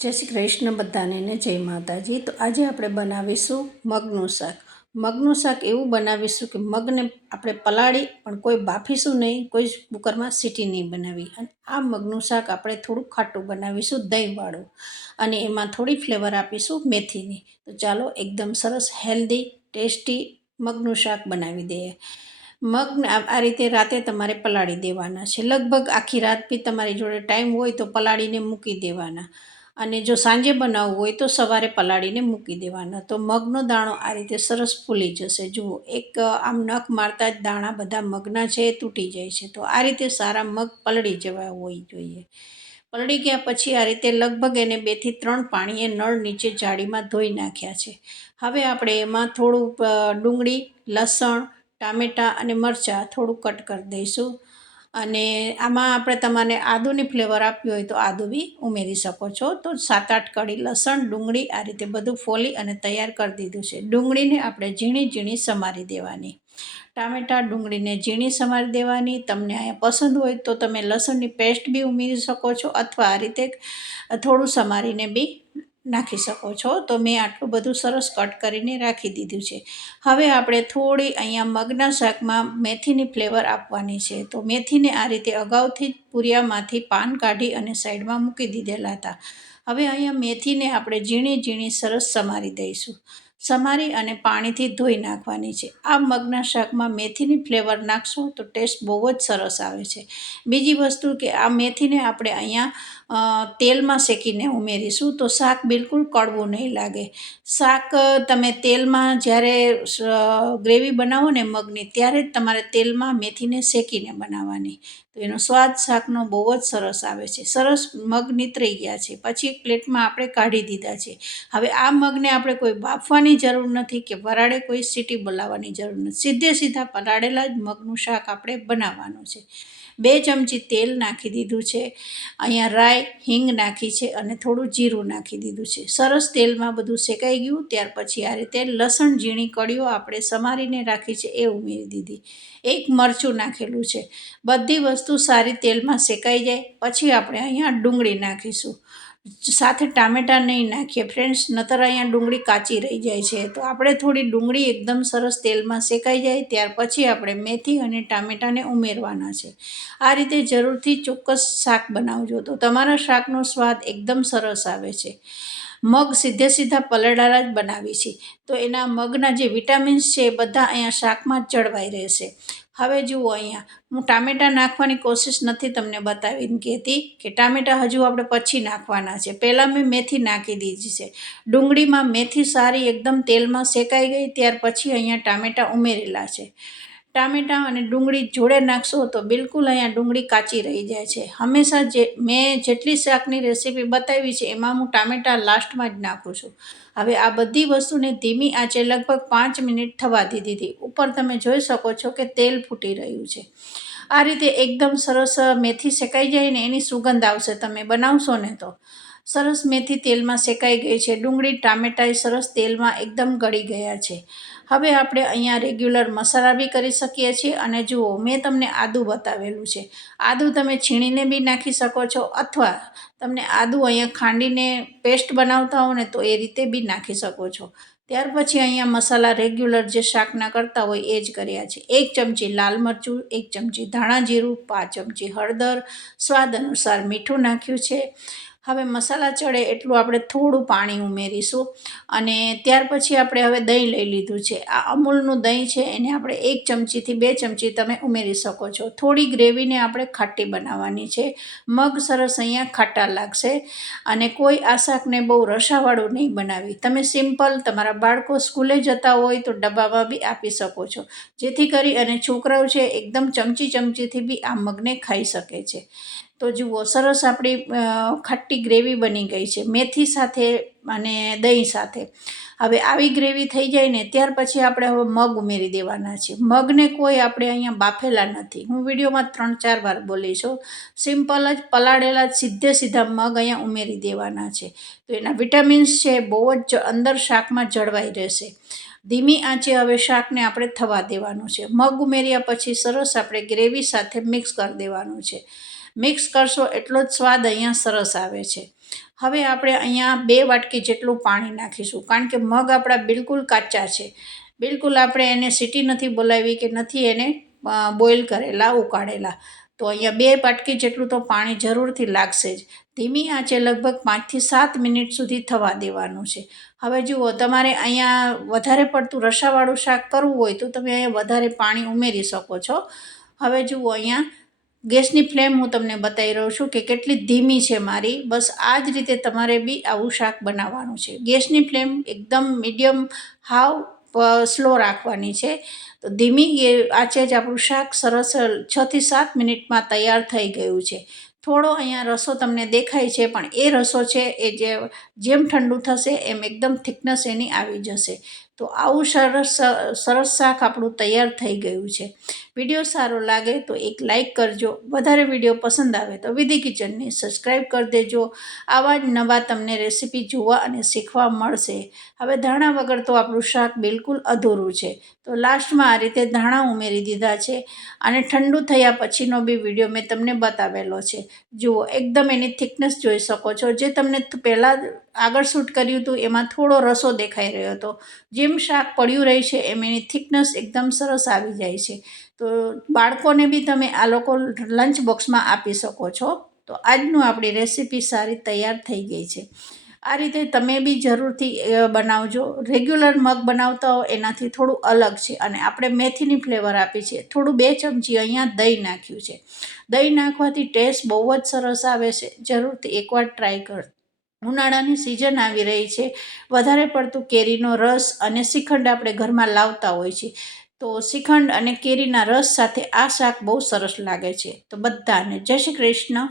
જય શ્રી કૃષ્ણ બધાને ને જય માતાજી। તો આજે આપણે બનાવીશું મગનું શાક। મગનું શાક એવું બનાવીશું કે મગને આપણે પલાળી પણ કોઈ બાફીશું નહીં, કોઈ કુકરમાં સીટી નહીં બનાવી। અને આ મગનું શાક આપણે થોડું ખાટું બનાવીશું, દહીંવાળું, અને એમાં થોડી ફ્લેવર આપીશું મેથીની। તો ચાલો એકદમ સરસ હેલ્ધી ટેસ્ટી મગનું શાક બનાવી દઈએ। મગને આ રીતે રાતે તમારે પલાળી દેવાના છે। લગભગ આખી રાત બી તમારી જોડે ટાઈમ હોય તો પલાળીને મૂકી દેવાના, અને જો સાંજે બનાવવું હોય તો સવારે પલાળીને મૂકી દેવાના। તો મગનો દાણો આ રીતે સરસ ફૂલી જશે। જુઓ, એક આમ નખ મારતા જ દાણા બધા મગના છે એ તૂટી જાય છે। તો આ રીતે સારા મગ પલળી જવા હોય જોઈએ। પલળી ગયા પછી આ રીતે લગભગ એને 2 થી 3 પાણીએ નળ નીચે જાળીમાં ધોઈ નાખ્યા છે। હવે આપણે એમાં થોડું ડુંગળી, લસણ, ટામેટાં અને મરચાં થોડું કટ કરી દઈશું। અને આમાં આપણે તમારે આદુની ફ્લેવર આપવી હોય તો આદુ બી ઉમેરી શકો છો। તો 7-8 કળી લસણ, ડુંગળી આ રીતે બધું ફોલી અને તૈયાર કરી દીધું છે। ડુંગળીને આપણે ઝીણી ઝીણી સમારી દેવાની, ટામેટાં ડુંગળીને ઝીણી સમારી દેવાની। તમને અહીંયા પસંદ હોય તો તમે લસણની પેસ્ટ બી ઉમેરી શકો છો, અથવા આ રીતે થોડું સમારીને બી નાખી શકો છો। તો મેં આટલું બધું સરસ કટ કરીને રાખી દીધું છે। હવે આપણે થોડી અહીંયા મગના શાકમાં મેથીની ફ્લેવર આપવાની છે। તો મેથીને આ રીતે અગાઉથી પૂરિયામાંથી પાન કાઢી અને સાઈડમાં મૂકી દીધેલા હતા। હવે અહીંયા મેથીને આપણે ઝીણી ઝીણી સરસ સમારી દઈશું। સમારી અને પાણીથી ધોઈ નાખવાની છે। આ મગના શાકમાં મેથીની ફ્લેવર નાખશો તો ટેસ્ટ બહુ જ સરસ આવે છે। બીજી વસ્તુ કે આ મેથીને આપણે અહીંયા તેલમાં શેકીને ઉમેરીશું તો શાક બિલકુલ કડવું નહીં લાગે। શાક તમે તેલમાં જ્યારે ગ્રેવી બનાવો ને મગની, ત્યારે જ તમારે તેલમાં મેથીને શેકીને બનાવવાની, તો એનો સ્વાદ શાકનો બહુ જ સરસ આવે છે। સરસ મગ નીતરી ગયા છે, પછી એક પ્લેટમાં આપણે કાઢી દીધા છે। હવે આ મગને આપણે કોઈ બાફવાની જરૂર નથી કે વરાળે કોઈ સીટી બોલાવવાની જરૂર નથી, સીધે સીધા પલાળેલા જ મગનું શાક આપણે બનાવવાનું છે। 2 ચમચી તેલ નાખી દીધું છે, અહીંયા રાઈ, હિંગ નાખી છે અને થોડું જીરું નાખી દીધું છે। સરસ તેલમાં બધું શેકાઈ ગયું ત્યાર પછી આ રીતે લસણ ઝીણી કળીઓ આપણે સમારીને રાખી છે એ ઉમેરી દીધી, 1 મરચું નાખેલું છે। બધી વસ્તુ સારી તેલમાં શેકાઈ જાય પછી આપણે અહીંયા ડુંગળી નાખીશું, સાથે ટામેટાં નહીં નાખીએ ફ્રેન્ડ્સ, નતર અહીંયા ડુંગળી કાચી રહી જાય છે। તો આપણે થોડી ડુંગળી એકદમ સરસ તેલમાં શેકાઈ જાય ત્યાર પછી આપણે મેથી અને ટામેટાંને ઉમેરવાના છે। આ રીતે જરૂરથી ચોક્કસ શાક બનાવજો તો તમારા શાકનો સ્વાદ એકદમ સરસ આવે છે। મગ સીધે સીધા પલળેલા જ બનાવી છે, તો એના મગના જે વિટામિન્સ છે એ બધા અહીંયા શાકમાં જળવાઈ રહેશે। હવે જુઓ, અહીંયા હું ટામેટાં નાખવાની કોશિશ નથી તમને બતાવીને કહેતી કે ટામેટાં હજુ આપણે પછી નાખવાના છે, પહેલાં મેં મેથી નાખી દીધી છે। ડુંગળીમાં મેથી સારી એકદમ તેલમાં શેકાઈ ગઈ ત્યાર પછી અહીંયા ટામેટાં ઉમેરેલા છે। ટામેટાં અને ડુંગળી જોડે નાખશો તો બિલકુલ અહીંયા ડુંગળી કાચી રહી જાય છે। હંમેશા મેં જેટલી શાકની રેસીપી બતાવી છે એમાં હું ટામેટાં લાસ્ટમાં જ નાખું છું। હવે આ બધી વસ્તુને ધીમી આંચે લગભગ 5 મિનિટ થવા દીધી હતી। ઉપર તમે જોઈ શકો છો કે તેલ ફૂટી રહ્યું છે। આ રીતે એકદમ સરસ મેથી શેકાઈ જાય ને એની સુગંધ આવશે તમે બનાવશો ને તો। સરસ મેથી તેલમાં શેકાઈ ગઈ છે, ડુંગળી ટામેટાં સરસ તેલમાં એકદમ ગળી ગયા છે। હવે આપણે અહીંયા રેગ્યુલર મસાલા બી કરી શકીએ છીએ। અને જુઓ, મેં તમને આદું બતાવેલું છે, આદું તમે છીણીને બી નાખી શકો છો, અથવા તમને આદું અહીંયા ખાંડીને પેસ્ટ બનાવતા હો ને તો એ રીતે બી નાખી શકો છો। ત્યાર પછી અહીંયા મસાલા રેગ્યુલર જે શાકના કરતા હોય એ જ કર્યા છે। 1 ચમચી લાલ મરચું, 1 ચમચી ધાણા જીરું, 5 ચમચી હળદર, સ્વાદ અનુસાર મીઠું નાખ્યું છે। હવે મસાલા ચડે એટલું આપણે થોડું પાણી ઉમેરીશું, અને ત્યાર પછી આપણે હવે દહીં લઈ લીધું છે। આ અમૂલનું દહીં છે, એને આપણે 1 ચમચીથી 2 ચમચી તમે ઉમેરી શકો છો। થોડી ગ્રેવીને આપણે ખાટી બનાવવાની છે, મગ સરસ અહીંયા ખાટા લાગશે, અને કોઈ આ શાકને બહુ રસાવાળું નહીં બનાવી। તમે સિમ્પલ તમારા બાળકો સ્કૂલે જતા હોય તો ડબ્બામાં બી આપી શકો છો, જેથી કરી અને છોકરાઓ છે એકદમ ચમચીથી બી આ મગને ખાઈ શકે છે। તો જુઓ, સરસ આપણી ખાટી ગ્રેવી બની ગઈ છે મેથી સાથે અને દહીં સાથે। હવે આવી ગ્રેવી થઈ જાય ને ત્યાર પછી આપણે હવે મગ ઉમેરી દેવાના છે। મગને કોઈ આપણે અહીંયા બાફેલા નથી, હું વિડીયોમાં 3-4 વાર બોલી છું, સિમ્પલ જ પલાળેલા જ સીધે સીધા મગ અહીંયા ઉમેરી દેવાના છે। તો એના વિટામિન્સ છે બહુ જ અંદર શાકમાં જળવાઈ રહેશે। ધીમી આંચે હવે શાકને આપણે થવા દેવાનું છે। મગ ઉમેર્યા પછી સરસ આપણે ગ્રેવી સાથે મિક્સ કરી દેવાનું છે। મિક્સ કરશો એટલો જ સ્વાદ અહીંયા સરસ આવે છે। હવે આપણે અહીંયા 2 વાટકી જેટલું પાણી નાખીશું, કારણ કે મગ આપણા બિલકુલ કાચા છે. બિલકુલ આપણે એને સીટી નથી બોલાવી કે નથી એને બોઇલ કરેલા, ઉકાળેલા. તો અહીંયા 2 વાટકી જેટલું તો પાણી જરૂરથી લાગશે જ. ધીમી આંચે લગભગ 5 થી 7 મિનિટ સુધી થવા દેવાનું છે. હવે જુઓ, તમારે અહીંયા વધારે પડતું રસાવાળું શાક કરવું હોય તો તમે અહીંયા વધારે પાણી ઉમેરી શકો છો. હવે જુઓ, અહીંયા ગેસની ફ્લેમ હું તમને બતાવી રહ્યો છું કે કેટલી ધીમી છે મારી. બસ આ જ રીતે તમારે બી આવું શાક બનાવવાનું છે. ગેસની ફ્લેમ એકદમ મીડિયમ, હાવ સ્લો રાખવાની છે. તો ધીમી આંચે જ આપણું શાક સરસ 6 થી 7 મિનિટમાં તૈયાર થઈ ગયું છે. થોડો અહીંયા રસો તમને દેખાય છે, પણ એ રસો છે એ જેમ ઠંડુ થશે એમ એકદમ થિકનેસ એની આવી જશે. તો આવું સરસ શાક આપણું તૈયાર થઈ ગયું છે. વિડીયો સારો લાગે તો એક લાઈક કરજો. વધારે વિડીયો પસંદ આવે તો વિધિ કિચનને સબસ્ક્રાઈબ કરી દેજો. આવા જ નવા તમને રેસીપી જોવા અને શીખવા મળશે. હવે ધાણા વગર તો આપણું શાક બિલકુલ અધૂરું છે. તો લાસ્ટમાં આ રીતે ધાણા ઉમેરી દીધા છે, અને ઠંડુ થયા પછીનો બી વિડીયો મેં તમને બતાવેલો છે. જુઓ, એકદમ એની થિકનેસ જોઈ શકો છો. જે તમને પહેલાં આગળ શૂટ કર્યું હતું એમાં થોડો રસો દેખાઈ રહ્યો હતો. જેમ શાક પડ્યું રહે છે એમ એની થિકનેસ એકદમ સરસ આવી જાય છે. તો બાળકોને બી તમે આ લોકો લંચ બોક્સમાં આપી શકો છો. તો આજનું આપણી રેસીપી સારી તૈયાર થઈ ગઈ છે. આ રીતે તમે બી જરૂરથી બનાવજો. રેગ્યુલર મગ બનાવતા હો એનાથી થોડું અલગ છે, અને આપણે મેથીની ફ્લેવર આપી છે. થોડું 2 ચમચી અહીંયા દહીં નાખ્યું છે. દહીં નાખવાથી ટેસ્ટ બહુ જ સરસ આવે છે. જરૂરથી એકવાર ટ્રાય કર. ઉનાળાની સિઝન આવી રહી છે. વધારે પડતું કેરીનો રસ અને શ્રીખંડ આપણે ઘરમાં લાવતા હોય છે. તો શ્રીખંડ અને કેરીના રસ સાથે આ શાક બહુ સરસ લાગે છે. તો બધાને જય શ્રી કૃષ્ણ.